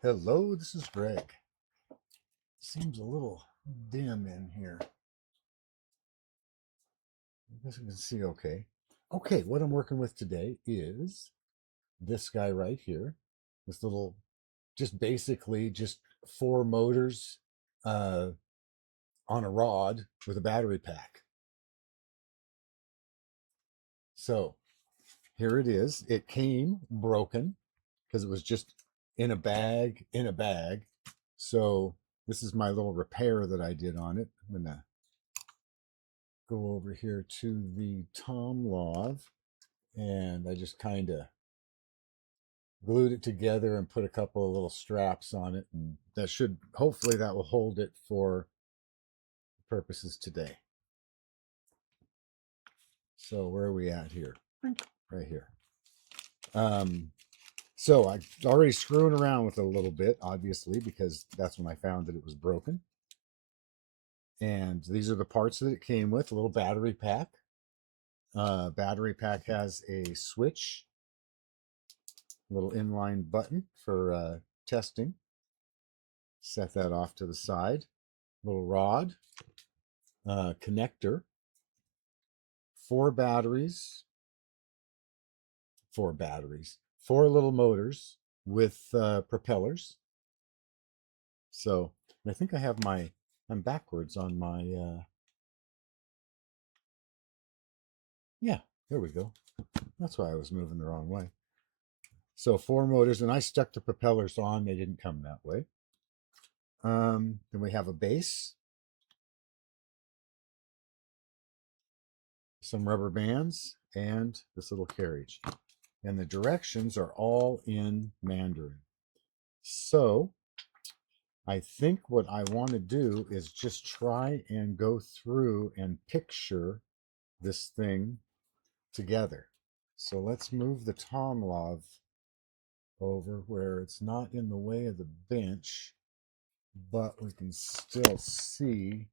Hello, this is Greg. Seems a little dim in here. I guess you can see okay. Okay, what I'm working with today is this guy right here. This little, just basically just four motors uh, on a rod with a battery pack. So here it is. It came broken because it was just in a bag. So this is my little repair that I did on it. I'm gonna go over here to the Tomlov, and I just kind of glued it together and put a couple of little straps on it, and that should hopefully that will hold it for purposes today. So where are we at here? Right here. Um, so I already screwing around with it a little bit, obviously, because that's when I found that it was broken. And these are the parts that it came with: a little battery pack. Battery pack has a switch, little inline button for testing. Set that off to the side. Little rod, connector, four batteries, four little motors with propellers. So I think I have I'm backwards on my, yeah, there we go. That's why I was moving the wrong way. So four motors, and I stuck the propellers on. They didn't come that way. Then we have a base, some rubber bands, and this little carriage. And the directions are all in Mandarin. So I think what I want to do is just try and go through and picture this thing together. So let's move the Tomlov over where it's not in the way of the bench, but we can still see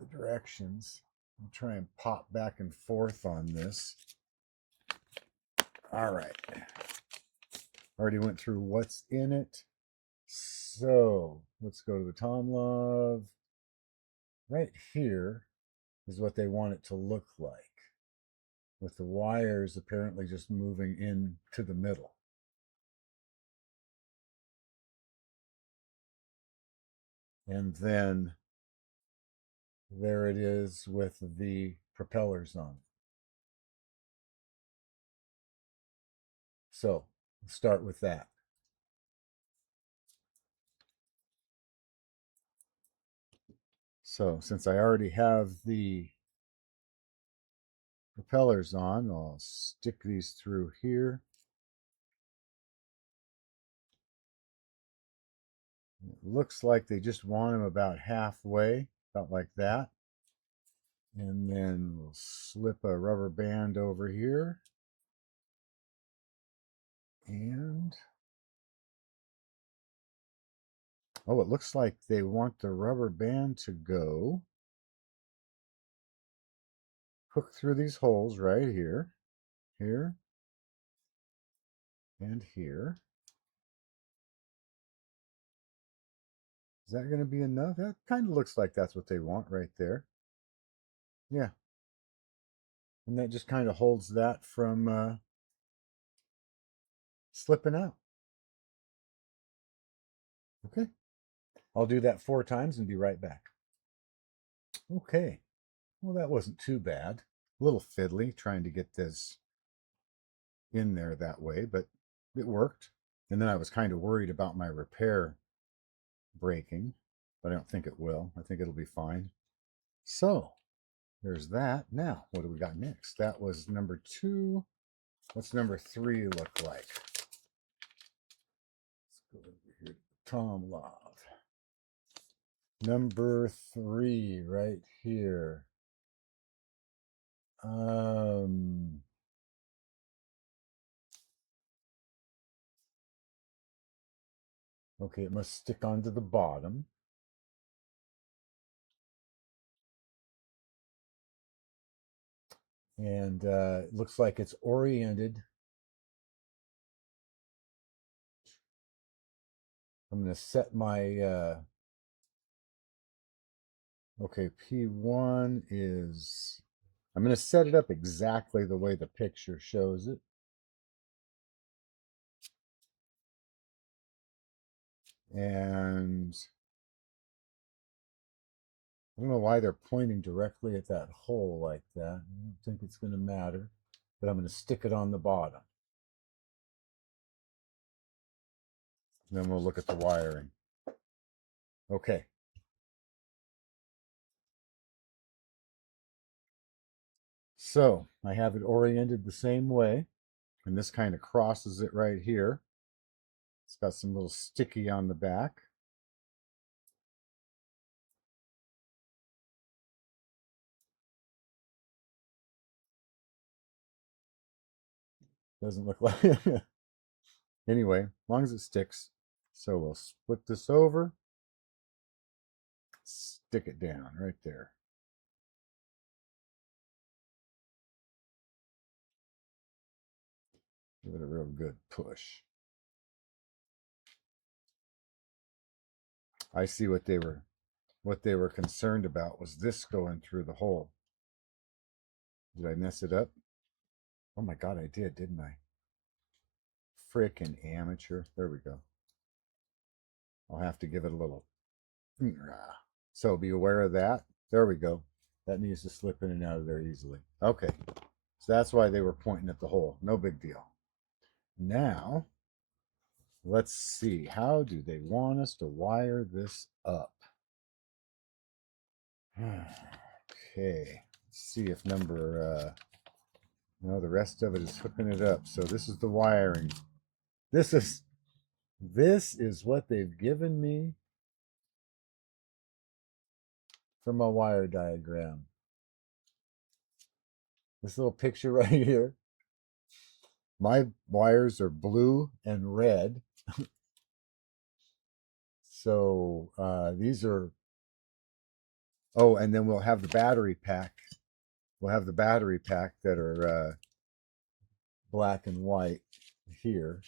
the directions. I'll try and pop back and forth on this. All right. Already went through what's in it. So let's go to the Tomlov. Right here is what they want it to look like, with the wires apparently just moving into the middle. And then there it is with the propellers on it. So let's start with that. So since I already have the propellers on, I'll stick these through here. It looks like they just want them about halfway, about like that. And then we'll slip a rubber band over here. And oh, it looks like they want the rubber band to go hook through these holes right here, here, and here. Is that going to be enough? That kind of looks like that's what they want right there. Yeah. And that just kind of holds that from slipping out. Okay. I'll do that 4 times and be right back. Okay. Well, that wasn't too bad. A little fiddly trying to get this in there that way, but it worked. And then I was kind of worried about my repair breaking, but I don't think it will. I think it'll be fine. So there's that. Now, what do we got next? That was number 2. What's number 3 look like? Let's go over here to Tomlov. Number 3 right here. Okay, it must stick onto the bottom. And it looks like it's oriented I'm going to set my, okay, P1 is, I'm going to set it up exactly the way the picture shows it. And I don't know why they're pointing directly at that hole like that. I don't think it's going to matter, but I'm going to stick it on the bottom. And then we'll look at the wiring. Okay. So I have it oriented the same way, and this kind of crosses it right here. It's got some little sticky on the back. Doesn't look like anyway, as long as it sticks. So we'll split this over, stick it down right there. Give it a real good push. I see what they were concerned about was this going through the hole. Did I mess it up? Oh my God, I did, didn't I? Frickin' amateur. There we go. I'll have to give it a little. So be aware of that. There we go. That needs to slip in and out of there easily. Okay. So that's why they were pointing at the hole. No big deal. Now, let's see. How do they want us to wire this up? Okay. Let's see if number... no, the rest of it is hooking it up. So this is the wiring. This is what they've given me for my wire diagram. This little picture right here. My wires are blue and red. So these are, oh, and then we'll have the battery pack. We'll have the battery pack that are black and white here.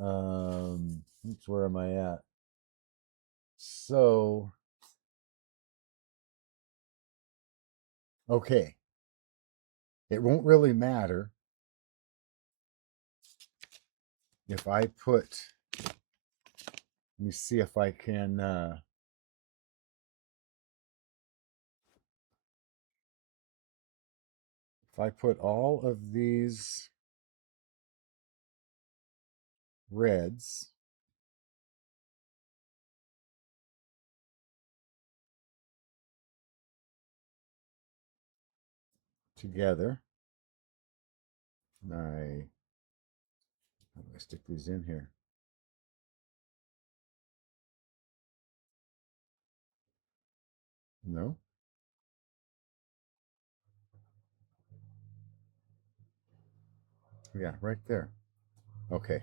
Oops, where am I at? So, okay. It won't really matter if I put, let me see if I can, if I put all of these reds together, how do I stick these in here? No? Yeah, right there. Okay.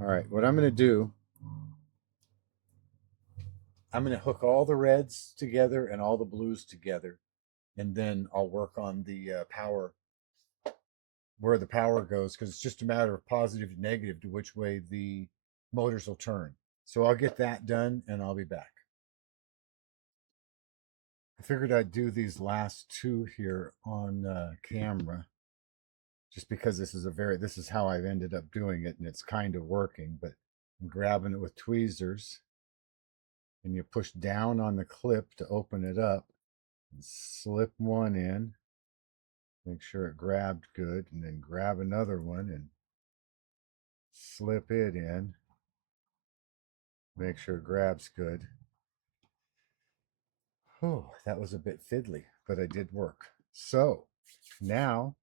All right, what I'm going to do, I'm going to hook all the reds together and all the blues together, and then I'll work on the power, where the power goes, because it's just a matter of positive and negative to which way the motors will turn. So I'll get that done and I'll be back. I figured I'd do these last two here on camera, just because this is how I've ended up doing it, and it's kind of working. But I'm grabbing it with tweezers, and you push down on the clip to open it up, and slip one in, make sure it grabbed good, and then grab another one and slip it in, make sure it grabs good. Oh, that was a bit fiddly, but it did work. So now,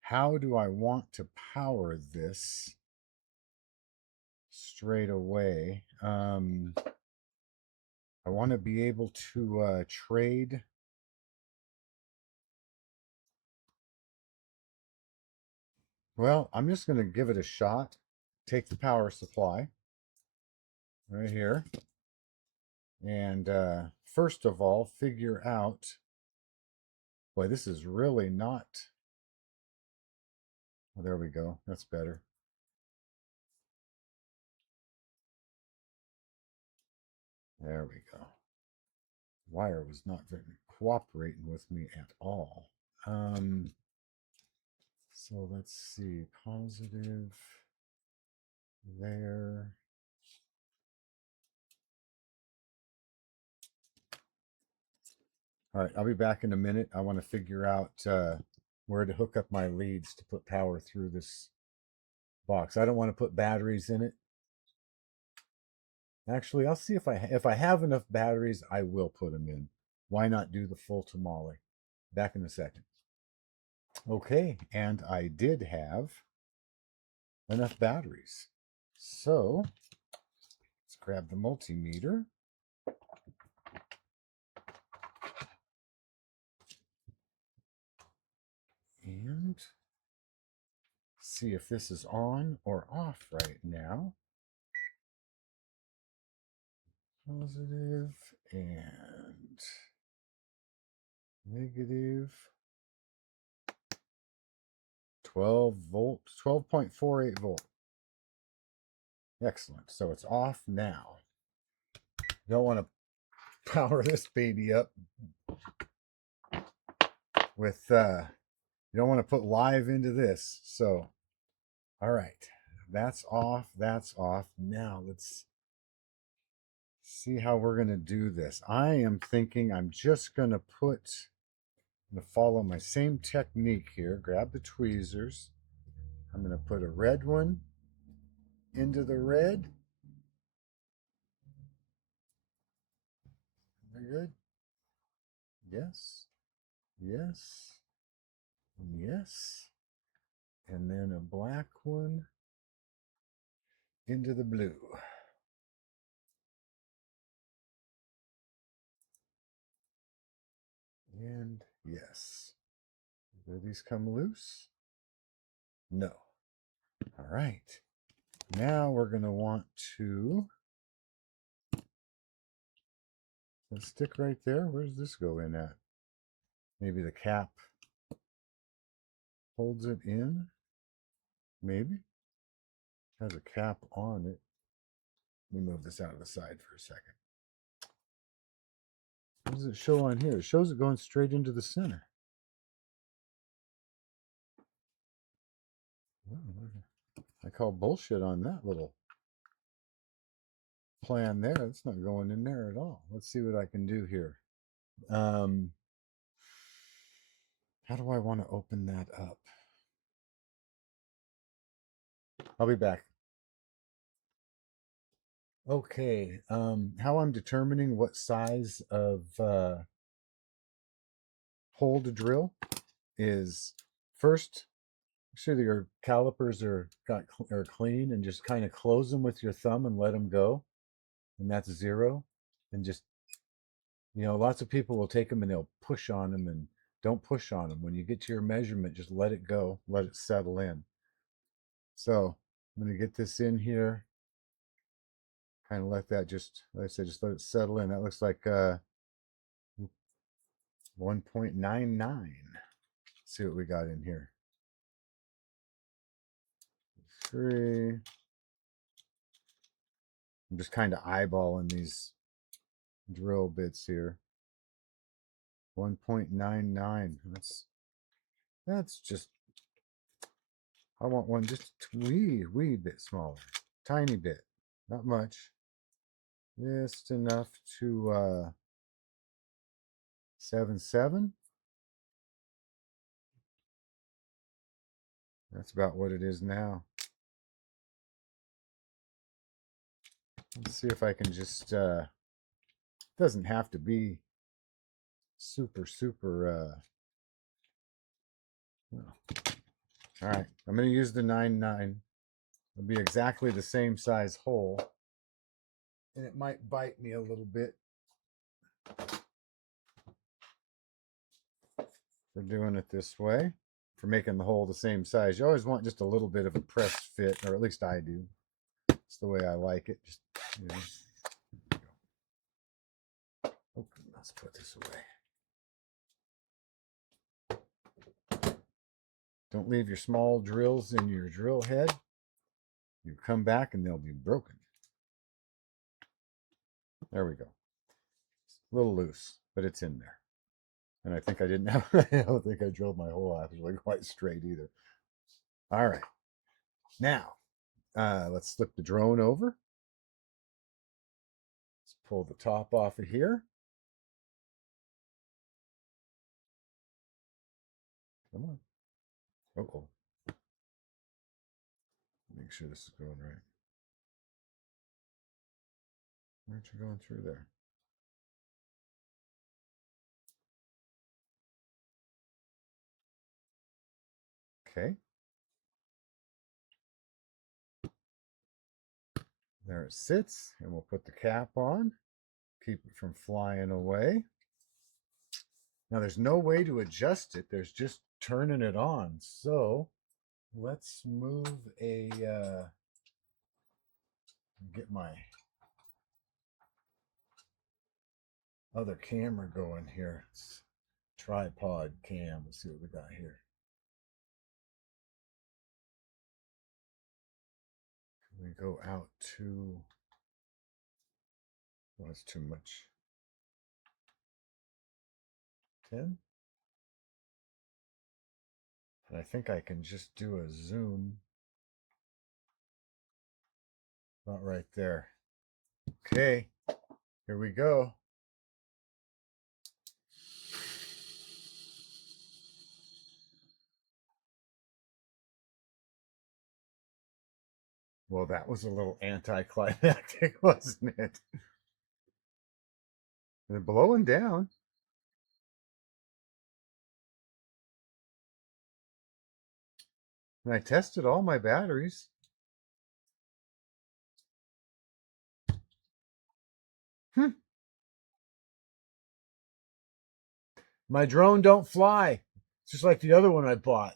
how do I want to power this straight away? I want to be able to trade. Well, I'm just going to give it a shot. Take the power supply right here. And first of all, figure out, boy, this is really not, Oh, there we go. That's better. There we go. Wire was not very cooperating with me at all. So let's see, positive there. All right, I'll be back in a minute. I want to figure out where to hook up my leads to put power through this box. I don't want to put batteries in it. Actually, I'll see if I have enough batteries, I will put them in. Why not do the full tamale? Back in a second. Okay, and I did have enough batteries. So let's grab the multimeter. And see if this is on or off right now. Positive and negative. 12 volts, 12.48 volt. Excellent. So it's off now. Don't want to power this baby up with, you don't want to put live into this. So, all right, that's off. That's off. Now let's see how we're going to do this. I am thinking I'm just going to follow my same technique here. Grab the tweezers. I'm going to put a red one into the red. Very good. Yes. Yes. Yes. And then a black one into the blue. And yes. Do these come loose? No. All right. Now we're going to want to stick right there. Where does this go in at? Maybe the cap holds it in. Maybe. Has a cap on it. Let me move this out of the side for a second. What does it show on here? It shows it going straight into the center. I call bullshit on that little plan there. It's not going in there at all. Let's see what I can do here. How do I want to open that up? I'll be back. Okay, how I'm determining what size of hole to drill is first, make sure that your calipers are clean, and just kind of close them with your thumb and let them go, and that's 0. And just, lots of people will take them and they'll push on them, and don't push on them. When you get to your measurement, just let it go, let it settle in. So I'm going to get this in here, kind of let that just, like I said, just let it settle in. That looks like 1.99. See what we got in here. 3. I'm just kind of eyeballing these drill bits here. 1.99. That's just, I want one just wee bit smaller. Tiny bit. Not much. Just enough to 7.7. That's about what it is now. Let's see if I can just, doesn't have to be super, well. All right, I'm going to use the 9.9. It'll be exactly the same size hole, and it might bite me a little bit for doing it this way, for making the hole the same size. You always want just a little bit of a press fit, or at least I do. It's the way I like it. Just, okay, let's put this away. Don't leave your small drills in your drill head. You come back and they'll be broken. There we go. A little loose, but it's in there. And I think I didn't have, I don't think I drove my hole actually quite straight either. All right. Now, let's flip the drone over. Let's pull the top off of here. Come on. Uh-oh. Make sure this is going right. Why aren't you going through there? Okay. There it sits, and we'll put the cap on. Keep it from flying away. Now there's no way to adjust it. There's just turning it on. So let's move get my other camera going here. It's tripod cam. Let's see what we got here. Can we go out to, well, that's too much. 10. And I think I can just do a zoom. Not right there. Okay, here we go. Well, that was a little anticlimactic, wasn't it? They're blowing down. And I tested all my batteries. My drone don't fly. It's just like the other one I bought.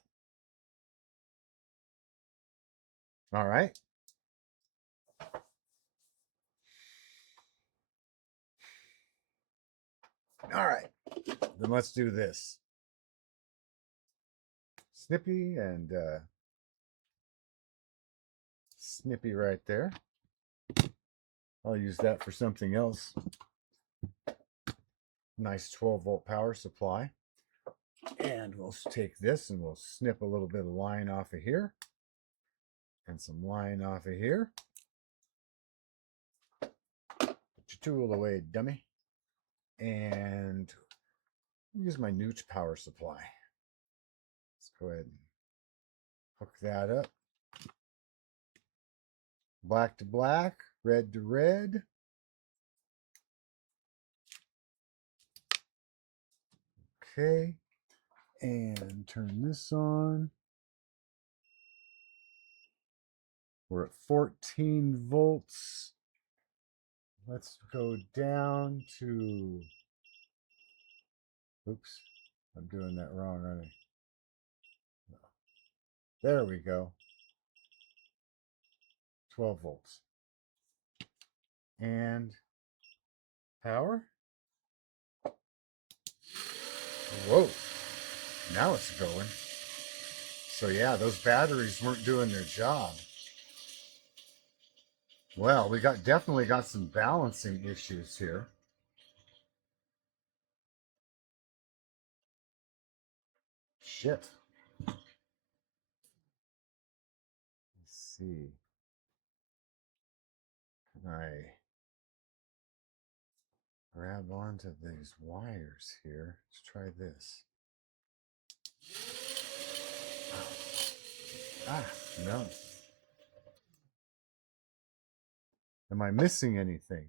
All right. All right. Then let's do this. Snippy and snippy right there. I'll use that for something else. Nice 12-volt power supply. And we'll take this and we'll snip a little bit of line off of here. And some line off of here. Put your tool away, dummy. And use my Nooch power supply. Let's go ahead and hook that up. Black to black, red to red. Okay, and turn this on. We're at 14 volts. Let's go down to, oops, I'm doing that wrong, aren't I? No. There we go. 12 volts. And power. Whoa, now it's going. So yeah, those batteries weren't doing their job. Well, we definitely got some balancing issues here. Shit. Let's see. Can I grab onto these wires here? Let's try this. Ah, no. Am I missing anything?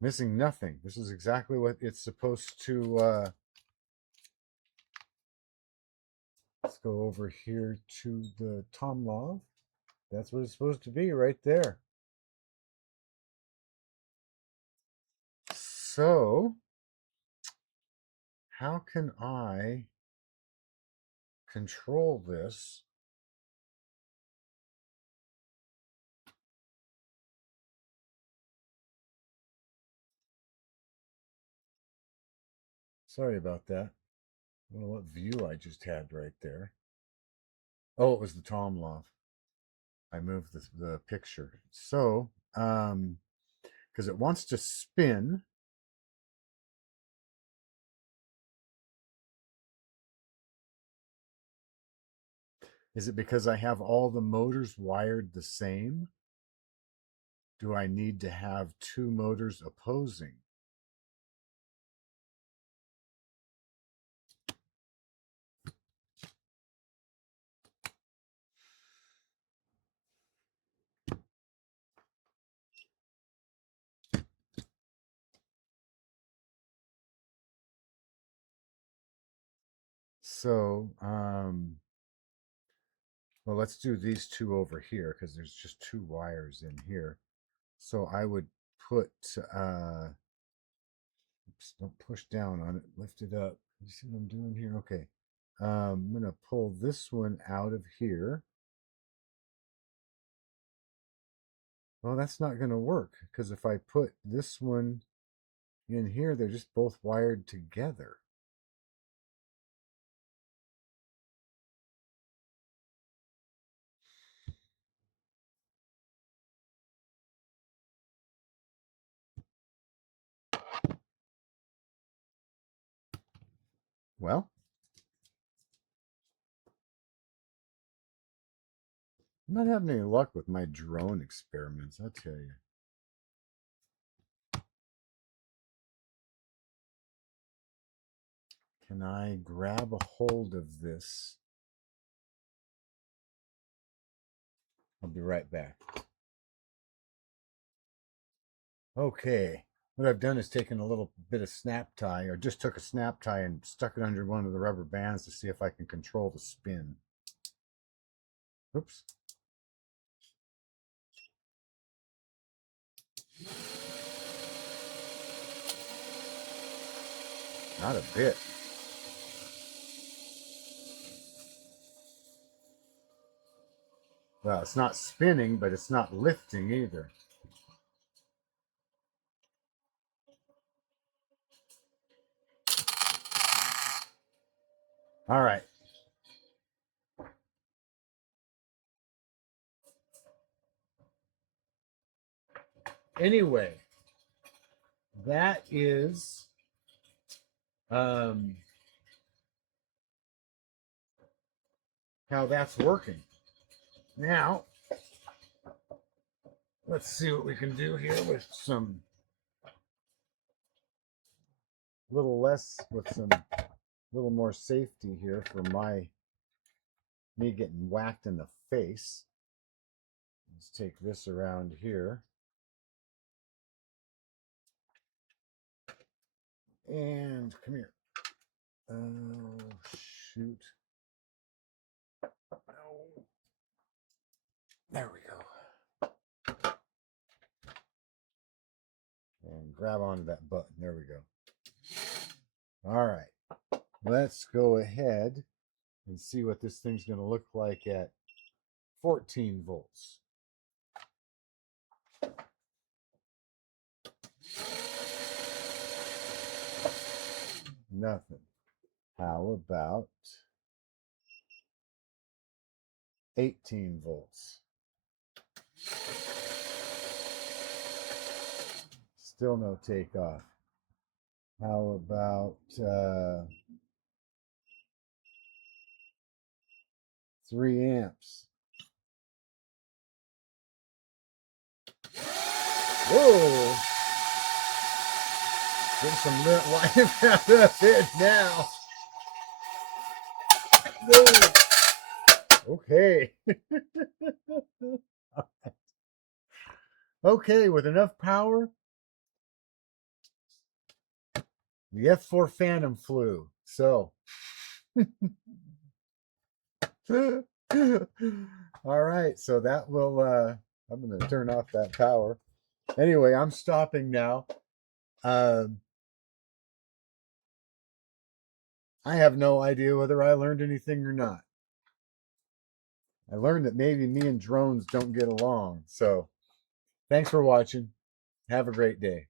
Missing nothing. This is exactly what it's supposed to. Let's go over here to the Tomlov. That's what it's supposed to be right there. So, how can I control this? Sorry about that. I don't know what view I just had right there. Oh, it was the Tom Loft. I moved the picture. So, because it wants to spin. Is it because I have all the motors wired the same? Do I need to have two motors opposing? So, well, let's do these two over here because there's just two wires in here. So I would put, oops, don't push down on it, lift it up. You see what I'm doing here? Okay. I'm going to pull this one out of here. Well, that's not going to work because if I put this one in here, they're just both wired together. Well, I'm not having any luck with my drone experiments, I'll tell you. Can I grab a hold of this? I'll be right back. Okay, what I've done is taken a little bit of snap tie, or just took a snap tie and stuck it under one of the rubber bands to see if I can control the spin. Oops. Not a bit. Well, it's not spinning, but it's not lifting either. All right. Anyway, that is how that's working. Now, let's see what we can do here with some little less, with some little more safety here for me getting whacked in the face. Let's take this around here. And come here. Oh, shoot. Oh. There we go. And grab onto that button. There we go. All right. Let's go ahead and see what this thing's going to look like at 14 volts. Nothing. How about 18 volts? Still no takeoff. How about 3 amps? Whoa! Get some lit life out of it now. Whoa! Okay. Okay, with enough power, the F4 Phantom flew. So, all right. So that will. I'm going to turn off that power. Anyway, I'm stopping now. I have no idea whether I learned anything or not. I learned that maybe me and drones don't get along. So, thanks for watching. Have a great day.